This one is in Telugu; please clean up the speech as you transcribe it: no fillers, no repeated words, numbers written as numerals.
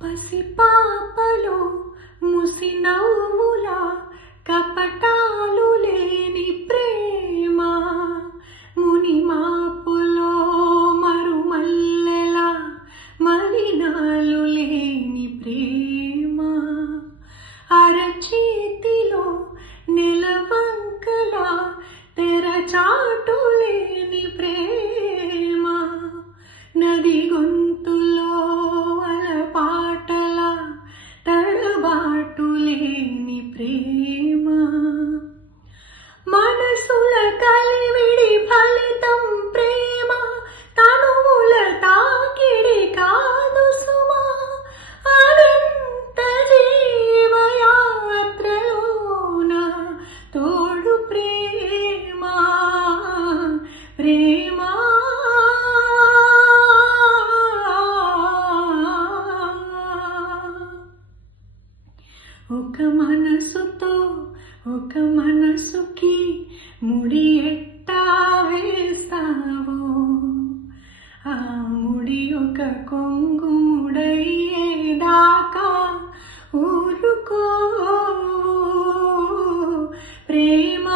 పసిపాపలో ముసినవ్వుల కపటాలు లేని ప్రేమ, మునిమాపులో మరుమల్లెల మలినాలు లేని ప్రేమ, అరచేతిలో నెలవంకల తెరచాటు లేని ప్రేమ, నది గొంతులో అలపాటల తడబాటు లేని ప్రేమ, మనసుల కలివిడి ఫలితం ప్రేమ, తనువుల తాకిడి కాదు సుమా, అనంత జీవయాత్రలోన తోడు ప్రేమ, ప్రేమ. ఒక మనసుతో ఒక మనసుకి ముడి ఎట్టా వేస్తావో, ఆ ముడి ఒక కొంగు ముడయ్యేదాకా ఊరుకో ప్రేమ.